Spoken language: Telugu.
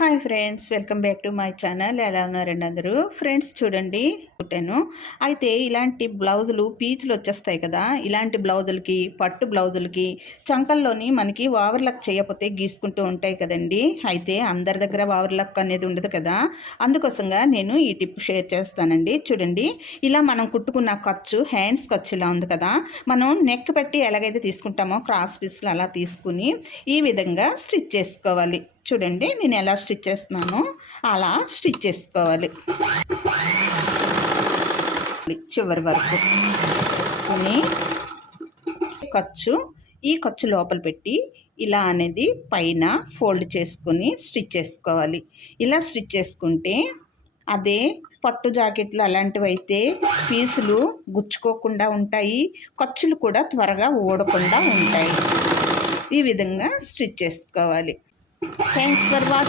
Hi friends, welcome back to my channel. ఎలా ఉన్నారండి అందరూ? ఫ్రెండ్స్ చూడండి, కుట్టాను. అయితే ఇలాంటి బ్లౌజులు పీచులు వచ్చేస్తాయి కదా. ఇలాంటి బ్లౌజులకి, పట్టు బ్లౌజులకి చంకల్లోని మనకి ఓవర్లక్ చేయకపోతే గీసుకుంటూ ఉంటాయి కదండి. అయితే అందరి దగ్గర ఓవర్లక్ అనేది ఉండదు కదా. అందుకోసంగా నేను ఈ టిప్ షేర్ చేస్తానండి. చూడండి, ఇలా మనం కుట్టుకున్న ఖర్చు, హ్యాండ్స్ ఖర్చు ఇలా ఉంది కదా. మనం నెక్ పెట్టి ఎలాగైతే తీసుకుంటామో క్రాస్ పీస్లు అలా తీసుకుని ఈ విధంగా స్టిచ్ చేసుకోవాలి. చూడండి, నేను ఎలా స్టిచ్ చేస్తున్నానో అలా స్టిచ్ చేసుకోవాలి. చివరి వరకు ఈ ఖర్చు లోపల పెట్టి ఇలా అనేది పైన ఫోల్డ్ చేసుకొని స్టిచ్ చేసుకోవాలి. ఇలా స్టిచ్ చేసుకుంటే అదే పట్టు జాకెట్లు అలాంటివి అయితే పీసులు గుచ్చుకోకుండా ఉంటాయి, ఖర్చులు కూడా త్వరగా ఊడకుండా ఉంటాయి. ఈ విధంగా స్టిచ్ చేసుకోవాలి. Thanks for watching.